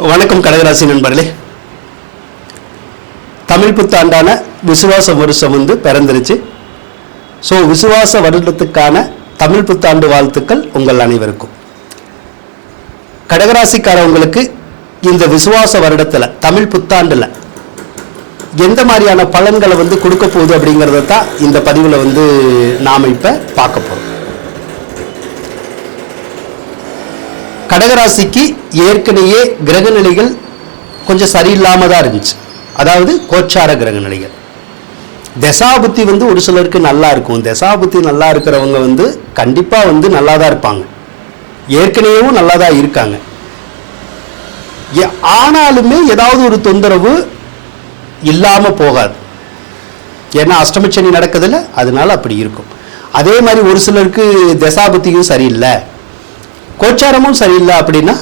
வணக்கம் கடகராசி நண்பர்களே. தமிழ் புத்தாண்டான விசுவாச வருஷம் வந்து பிறந்துருச்சு. ஸோ விசுவாச வருடத்துக்கான தமிழ் புத்தாண்டு வாழ்த்துக்கள் உங்கள் அனைவருக்கும். கடகராசிக்காரவங்களுக்கு இந்த விசுவாச வருடத்தில் தமிழ் புத்தாண்டில் எந்த மாதிரியான பலன்களை வந்து கொடுக்க போகுது அப்படிங்கிறத தான் இந்த பதிவில் வந்து நாம் இப்போ பார்க்க போகிறோம் கடகராசிக்கு ஏற்கனவே கிரக நிலைகள் கொஞ்சம் சரியில்லாம தான் இருந்துச்சு. அதாவது கோச்சார கிரக நிலைகள். தசாபுத்தி வந்து ஒரு சிலருக்கு நல்லா இருக்கும். தசாபுத்தி நல்லா இருக்கிறவங்க வந்து கண்டிப்பாக வந்து நல்லா தான் இருப்பாங்க. ஏற்கனவேவும் நல்லா தான் இருக்காங்க. ஏ- ஆனாலுமே ஏதாவது ஒரு தொந்தரவு இல்லாமல் போகாது. ஏன்னா அஷ்டமச்சனி நடக்குதுல்ல அதனால அப்படி இருக்கும். அதே மாதிரி ஒரு சிலருக்கு தசாபுத்தியும் சரியில்லை. கோச்சாரமும் சரியில்லை அப்படின்னா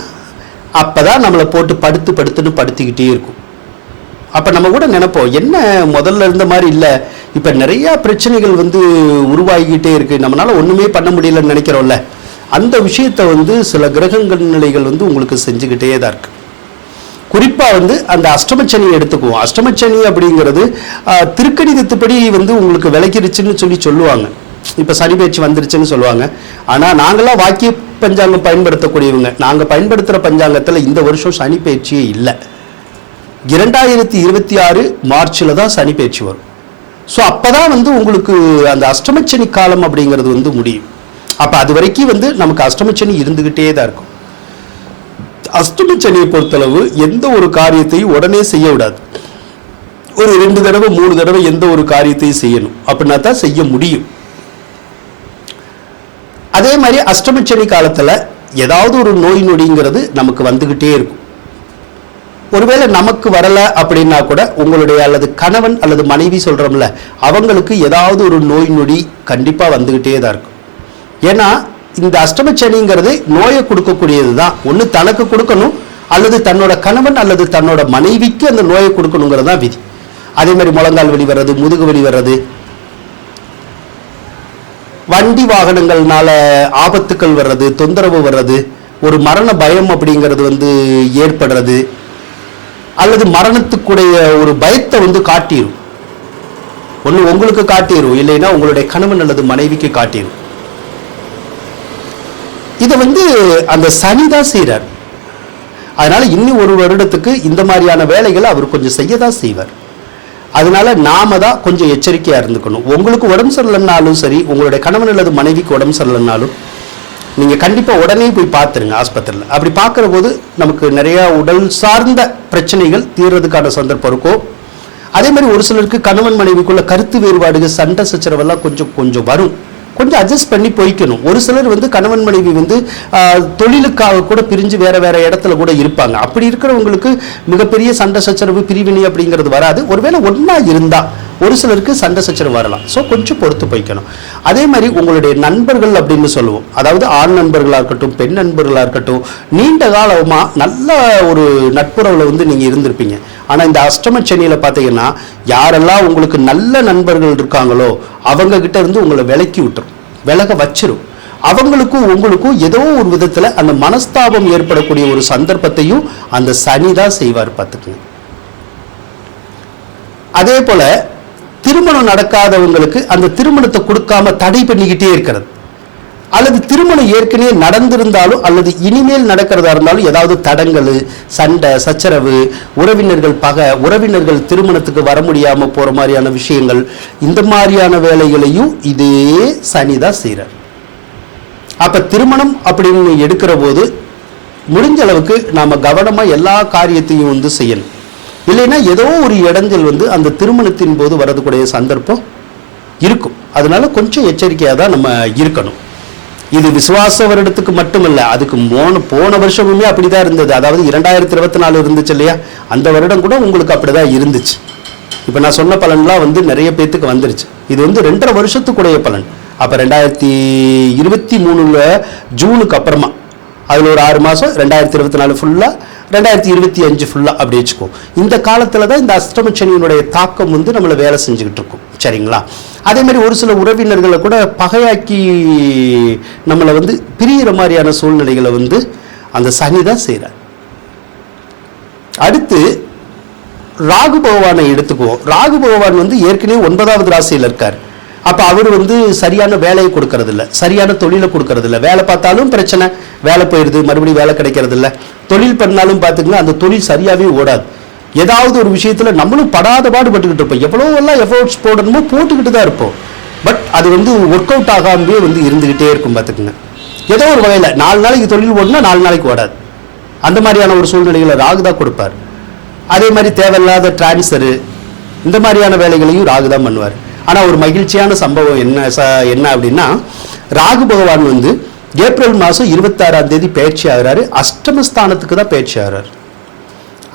அப்போ தான் நம்மளை போட்டு படுத்து படுத்துன்னு படுத்திக்கிட்டே இருக்கும். அப்போ நம்ம கூட நினைப்போம் என்ன முதல்ல இருந்த மாதிரி இல்லை இப்போ நிறையா பிரச்சனைகள் வந்து உருவாகிக்கிட்டே இருக்குது நம்மளால் ஒன்றுமே பண்ண முடியலன்னு நினைக்கிறோம்ல அந்த விஷயத்தை வந்து சில கிரகங்கள் நிலைகள் வந்து உங்களுக்கு செஞ்சுக்கிட்டே தான் இருக்குது குறிப்பாக வந்து அந்த அஷ்டமச்சனி எடுத்துக்குவோம். அஷ்டமச்சனி அப்படிங்கிறது திருக்கணிதத்துப்படி வந்து உங்களுக்கு விளக்கிருச்சுன்னு சொல்லி சொல்லுவாங்க. இப்போ சனி பயிற்சி வந்துருச்சுன்னு சொல்லுவாங்க. ஆனால் நாங்களாம் வாக்கிய பஞ்சாங்கம் பயன்படுத்தக்கூடியவங்க. நாங்கள் பயன்படுத்துகிற பஞ்சாங்கத்தில் இந்த வருஷம் சனி பயிற்சியே இல்லை. இரண்டாயிரத்தி இருபத்தி ஆறு மார்ச்சில் தான் சனி பயிற்சி வரும். ஸோ அப்போ தான் வந்து உங்களுக்கு அந்த அஷ்டமச்சனி காலம் அப்படிங்கிறது வந்து முடியும். அப்போ அது வரைக்கும் வந்து நமக்கு அஷ்டமச்சனி இருந்துக்கிட்டே தான் இருக்கும். அஷ்டமச்சனியை பொறுத்தளவு எந்த ஒரு காரியத்தையும் உடனே செய்ய விடாது ஒரு ரெண்டு தடவை மூணு தடவை எந்த ஒரு காரியத்தையும் செய்யணும். அப்படின்னா தான் செய்ய முடியும். அதே மாதிரி அஷ்டமச்சனி காலத்தில் ஏதாவது ஒரு நோய் நொடிங்கிறது நமக்கு வந்துக்கிட்டே இருக்கும். ஒருவேளை நமக்கு வரலை அப்படின்னா கூட உங்களுடைய அல்லது கணவன் அல்லது மனைவி சொல்கிறோம்ல அவங்களுக்கு ஏதாவது ஒரு நோய் நொடி கண்டிப்பாக வந்துக்கிட்டே தான் இருக்கும். ஏன்னா இந்த அஷ்டமச்சனிங்கிறது நோயை கொடுக்கக்கூடியது தான். ஒன்று தனக்கு கொடுக்கணும் அல்லது தன்னோட கணவன் அல்லது தன்னோட மனைவிக்கு அந்த நோயை கொடுக்கணுங்கிறது தான் விதி. அதே மாதிரி முழங்கால் வலி வர்றது முதுகு வலி வர்றது வண்டி வாகனங்கள்னால ஆபத்துக்கள் வர்றது தொந்தரவு வர்றது ஒரு மரண பயம் அப்படிங்கிறது வந்து ஏற்படுறது அல்லது மரணத்துக்குடைய ஒரு பயத்தை வந்து காட்டிடும் ஒன்று உங்களுக்கு காட்டிடும் இல்லைன்னா உங்களுடைய கணவன் அல்லது மனைவிக்கு காட்டிடும் இதை வந்து அந்த சனி தான் செய்கிறார் அதனால இன்னும் ஒரு வருடத்துக்கு இந்த மாதிரியான வேலைகளை அவர் கொஞ்சம் செய்ய தான் செய்வார். அதனால நாம தான் கொஞ்சம் எச்சரிக்கையாக இருந்துக்கணும். உங்களுக்கு உடம்பு சரியில்லைன்னாலும் சரி உங்களுடைய கணவன் அல்லது மனைவிக்கு உடம்பு சரியில்லைனாலும் நீங்கள் கண்டிப்பாக உடனே போய் பார்த்துருங்க ஆஸ்பத்திரியில். அப்படி பார்க்குற போது நமக்கு நிறையா உடல் சார்ந்த பிரச்சனைகள் தீர்றதுக்கான சந்தர்ப்பம் இருக்கும். அதே மாதிரி ஒரு சிலருக்கு கணவன் மனைவிக்குள்ள கருத்து வேறுபாடுகள் சண்டை சச்சரவெல்லாம் கொஞ்சம் கொஞ்சம் வரும். கொஞ்சம் அட்ஜஸ்ட் பண்ணி போய்க்கணும். ஒரு சிலர் வந்து கணவன் மனைவி வந்து தொழிலுக்காக கூட பிரிஞ்சு வேற வேற இடத்துல கூட இருப்பாங்க. அப்படி இருக்கிறவங்களுக்கு மிகப்பெரிய சண்டை சச்சரவு பிரிவினை அப்படிங்கிறது வராது. ஒருவேளை ஒன்றா இருந்தா ஒரு சிலருக்கு சண்டை சச்சரவு வரலாம். ஸோ கொஞ்சம் பொறுத்து போய்க்கணும். அதே மாதிரி உங்களுடைய நண்பர்கள் அப்படின்னு சொல்லுவோம். அதாவது ஆண் நண்பர்களாக இருக்கட்டும் பெண் நண்பர்களாக இருக்கட்டும் நீண்ட காலமாக நல்ல ஒரு நட்புறவில் வந்து நீங்கள் இருந்திருப்பீங்க. ஆனால் இந்த அஷ்டம சனியில் பார்த்தீங்கன்னா யாரெல்லாம் உங்களுக்கு நல்ல நண்பர்கள் இருக்காங்களோ அவங்கக்கிட்ட இருந்து உங்களை விலக்கி விட்டுரும். விலக வச்சிரும். அவங்களுக்கும் உங்களுக்கும் ஏதோ ஒரு விதத்தில் அந்த மனஸ்தாபம் ஏற்படக்கூடிய ஒரு சந்தர்ப்பத்தையும் அந்த சனி தான் செய்வார் பார்த்துக்குங்க. அதே போல் திருமணம் நடக்காதவங்களுக்கு அந்த திருமணத்தை கொடுக்காம தடை பண்ணிக்கிட்டே இருக்கிறது. அல்லது திருமணம் ஏற்கனவே நடந்திருந்தாலும் அல்லது இனிமேல் நடக்கிறதா இருந்தாலும் ஏதாவது தடங்கள் சண்டை சச்சரவு உறவினர்கள் பகை உறவினர்கள் திருமணத்துக்கு வர முடியாமல் போகிற மாதிரியான விஷயங்கள் இந்த மாதிரியான வேலைகளையும் இதே சனி தான் செய்கிறார் அப்போ திருமணம் அப்படின்னு எடுக்கிற போது முடிஞ்ச அளவுக்கு நாம் கவனமாக எல்லா காரியத்தையும் வந்து செய்யணும். இல்லைன்னா ஏதோ ஒரு இடங்கள் வந்து அந்த திருமணத்தின் போது வரதுக்கூடிய சந்தர்ப்பம் இருக்கும். அதனால கொஞ்சம் எச்சரிக்கையாக தான் நம்ம இருக்கணும். இது விசுவாச வருடத்துக்கு மட்டுமல்ல அதுக்கு போன போன வருஷமுமே அப்படிதான் இருந்தது. அதாவது இரண்டாயிரத்தி இருபத்தி நாலு இருந்துச்சு இல்லையா? அந்த வருடம் கூட உங்களுக்கு அப்படிதான் இருந்துச்சு. இப்போ நான் சொன்ன பலன்லாம் வந்து நிறைய பேத்துக்கு வந்துருச்சு. இது வந்து ரெண்டரை வருஷத்துக்குடைய பலன். அப்போ ரெண்டாயிரத்தி இருபத்தி மூணுல ஜூனுக்கு அப்புறமா அதில் ஒரு ஆறு மாதம் ரெண்டாயிரத்தி இருபத்தி நாலு ஃபுல்லாக ரெண்டாயிரத்தி இருபத்தி அஞ்சு ஃபுல்லாக அப்படி வச்சுக்கோ. இந்த காலத்தில் தான் இந்த அஷ்டமச்சனியினுடைய தாக்கம் வந்து நம்மளை வேலை செஞ்சுக்கிட்டு இருக்கும். சரிங்களா? அதே மாதிரி ஒரு சில உறவினர்களை கூட பகையாக்கி நம்மளை வந்து பிரியிற மாதிரியான சூழ்நிலைகளை வந்து அந்த சனி தான் செய்கிறார் அடுத்து ராகு பகவானை எடுத்துக்குவோம். ராகு பகவான் வந்து ஏற்கனவே ஒன்பதாவது ராசியில் இருக்கார். அப்போ அவர் வந்து சரியான வேலையை கொடுக்கறதில்ல. சரியான தொழிலை கொடுக்கறதில்ல. வேலை பார்த்தாலும் பிரச்சனை வேலை போயிடுது மறுபடியும் வேலை கிடைக்கிறதில்ல. தொழில் பண்ணாலும் பார்த்துக்கங்க அந்த தொழில் சரியாகவே ஓடாது. ஏதாவது ஒரு விஷயத்தில் நம்மளும் படாத பாடுபட்டுக்கிட்டு இருப்போம். எவ்வளோ எல்லாம் எஃபோர்ட்ஸ் போடணுமோ போட்டுக்கிட்டு தான் இருப்போம். பட் அது வந்து ஒர்க் அவுட் ஆகாமே வந்து இருந்துக்கிட்டே இருக்கும் பார்த்துக்குங்க ஏதோ ஒரு வகையில் நாலு நாளைக்கு தொழில் ஓடனா நாலு நாளைக்கு ஓடாது. அந்த மாதிரியான ஒரு சூழ்நிலைகளை ராகு தான் கொடுப்பார். அதே மாதிரி தேவையில்லாத டிரான்ஸ்ஃபரு இந்த மாதிரியான வேலைகளையும் ராகு தான் பண்ணுவார். ஆனால் ஒரு மகிழ்ச்சியான சம்பவம் என்ன ச என்ன அப்படின்னா ராகு பகவான் வந்து ஏப்ரல் மாதம் இருபத்தாறாம் தேதி பயிற்சி ஆகிறாரு. அஷ்டமஸ்தானத்துக்கு தான் பயிற்சி ஆகிறார்.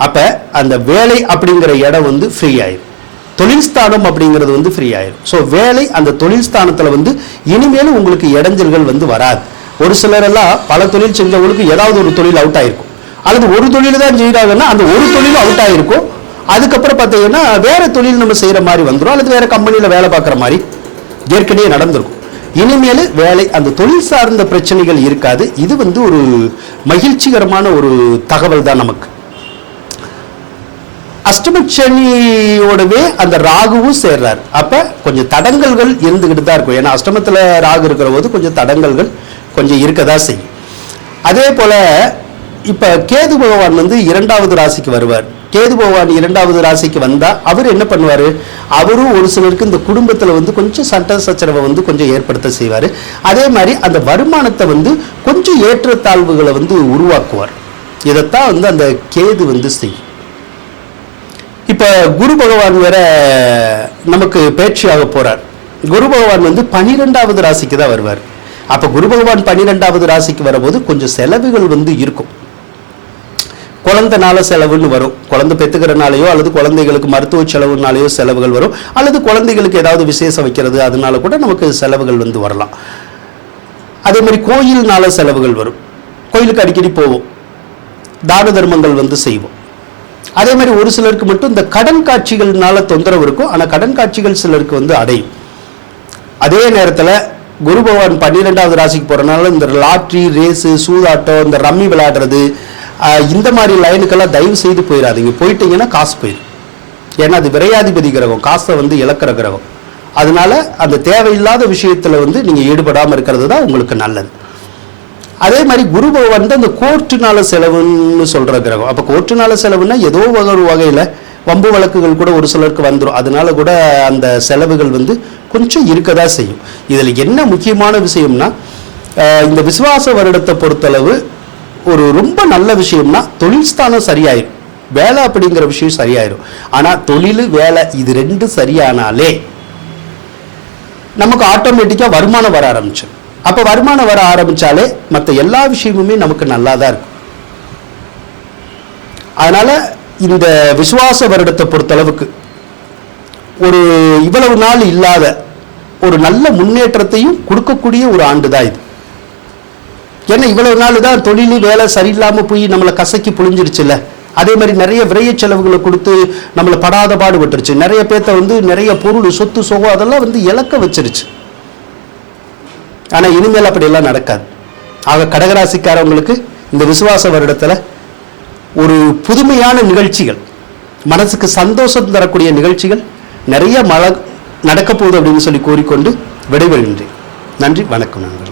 அப்போ அந்த வேலை அப்படிங்கிற இடம் வந்து ஃப்ரீ ஆயிடும் தொழில் ஸ்தானம் அப்படிங்கிறது வந்து ஃப்ரீ ஆயிடும் ஸோ வேலை அந்த தொழில் ஸ்தானத்தில் வந்து இனிமேலும் உங்களுக்கு இடைஞ்சல்கள் வந்து வராது. ஒரு சிலரெல்லாம் பல தொழில் செஞ்சவங்களுக்கு ஏதாவது ஒரு தொழில் அவுட் ஆயிருக்கும். அல்லது ஒரு தொழில் தான் செய்கிறாங்கன்னா அந்த ஒரு தொழிலும் அவுட் ஆயிருக்கும். அதுக்கப்புறம் பார்த்தீங்கன்னா வேறு தொழில் நம்ம செய்கிற மாதிரி வந்துடும் அல்லது வேறு கம்பெனியில் வேலை பார்க்குற மாதிரி ஏற்கனவே நடந்திருக்கும். இனிமேல் வேலை அந்த தொழில் சார்ந்த பிரச்சனைகள் இருக்காது. இது வந்து ஒரு மகிழ்ச்சிகரமான ஒரு தகவல் தான் நமக்கு. அஷ்டமச்சனியோடவே அந்த ராகுவும் சேர்றார். அப்ப கொஞ்சம் தடங்கல்கள் இருந்துகிட்டு தான் இருக்கும். ஏன்னா அஷ்டமத்துல ராகு இருக்கிற போது கொஞ்சம் தடங்கல்கள் கொஞ்சம் இருக்கதா செய்யும். அதே போல இப்ப கேது பகவான் வந்து இரண்டாவது ராசிக்கு வருவார். கேது பகவான் இரண்டாவது ராசிக்கு வந்தா அவர் என்ன பண்ணுவார்? அவரும் ஒரு சிலருக்கு இந்த குடும்பத்தில் வந்து கொஞ்சம் சட்ட சச்சரவை வந்து கொஞ்சம் ஏற்படுத்த செய்வார். அதே மாதிரி அந்த வருமானத்தை வந்து கொஞ்சம் ஏற்றத்தாழ்வுகளை வந்து உருவாக்குவார். இதைத்தான் வந்து அந்த கேது வந்து செய்யும். இப்போ குரு பகவான் வேற நமக்கு பேச்சியாக போறார். குரு பகவான் வந்து பனிரெண்டாவது ராசிக்கு தான் வருவார். அப்போ குரு பகவான் பன்னிரெண்டாவது ராசிக்கு வரும்போது கொஞ்சம் செலவுகள் வந்து இருக்கும். குழந்தைனால செலவுன்னு வரும். குழந்தை பெற்றுக்கிறனாலையோ அல்லது குழந்தைகளுக்கு மருத்துவ செலவுனாலேயோ செலவுகள் வரும். அல்லது குழந்தைகளுக்கு ஏதாவது விசேஷம் வைக்கிறது அதனால கூட நமக்கு செலவுகள் வந்து வரலாம். அதே மாதிரி கோயில்னால செலவுகள் வரும். கோயிலுக்கு அடிக்கடி போவோம். தான தர்மங்கள் வந்து செய்வோம். அதே மாதிரி ஒரு சிலருக்கு மட்டும் இந்த கடன் காட்சிகள்னால தொந்தரவு இருக்கும். ஆனால் கடன் காட்சிகள் சிலருக்கு வந்து அடையும். அதே நேரத்தில் குரு பகவான் பன்னிரெண்டாவது ராசிக்கு போகிறனால இந்த லாட்ரி ரேஸு சூதாட்டம் இந்த ரம்மி விளையாடுறது இந்த மாதிரி லைனுக்கெல்லாம் தயவு செய்து போயிடாதீங்க போயிட்டீங்கன்னா காசு போயிடும் ஏன்னா அது விரையாதிபதி கிரகம். காசை வந்து இழக்கிற கிரகம். அதனால அந்த தேவையில்லாத விஷயத்தில் வந்து நீங்கள் ஈடுபடாமல் இருக்கிறது தான் உங்களுக்கு நல்லது. அதே மாதிரி குரு பகவான் தான் இந்த கோர்ட்டுனால செலவுன்னு சொல்கிற கிரகம். அப்போ கோர்ட்டுனால செலவுன்னா ஏதோ ஒரு வகையில் வம்பு வழக்குகள் கூட ஒரு சிலருக்கு வந்துடும் அதனால கூட அந்த செலவுகள் வந்து கொஞ்சம் இருக்கதா செய்யும். இதில் என்ன முக்கியமான விஷயம்னா இந்த விசுவாச வருடத்தை பொறுத்தளவு ஒரு ரொம்ப நல்ல விஷயம்னா தொழில் ஸ்தானம் சரியாயிரும். வேலை அப்படிங்கிற விஷயம் சரியாயிரும். ஆனால் தொழில் வேலை இது ரெண்டும் சரியானாலே நமக்கு ஆட்டோமேட்டிக்காக வருமானம் வர ஆரம்பிச்சிடும் அப்போ வருமானம் வர ஆரம்பிச்சாலே மற்ற எல்லா விஷயமுமே நமக்கு நல்லா தான் இருக்கும். அதனால இந்த விசுவாச வருடத்தை பொறுத்தளவுக்கு ஒரு இவ்வளவு நாள் இல்லாத ஒரு நல்ல முன்னேற்றத்தையும் கொடுக்கக்கூடிய ஒரு ஆண்டு தான் இது. ஏன்னா இவ்வளவு நாள் தான் தொழில் வேலை சரியில்லாமல் போய் நம்மளை கசக்கி புழிஞ்சிருச்சுல்ல. அதே மாதிரி நிறைய விரைய செலவுகளை கொடுத்து நம்மளை படாத பாடுபட்டுருச்சு நிறைய பேர்த்த வந்து நிறைய பொருள் சொத்து சோகம் அதெல்லாம் வந்து இழக்க வச்சிருச்சு. ஆனால் இனிமேல் அப்படியெல்லாம் நடக்காது. ஆக கடகராசிக்காரவங்களுக்கு இந்த விசுவாச வருடத்தில் ஒரு புதுமையான நிகழ்ச்சிகள் மனசுக்கு சந்தோஷம் தரக்கூடிய நிகழ்ச்சிகள் நிறைய மழை நடக்கப்போகுது அப்படின்னு சொல்லி கூறிக்கொண்டு விடைபெறுகின்றேன். நன்றி வணக்கம் நண்பர்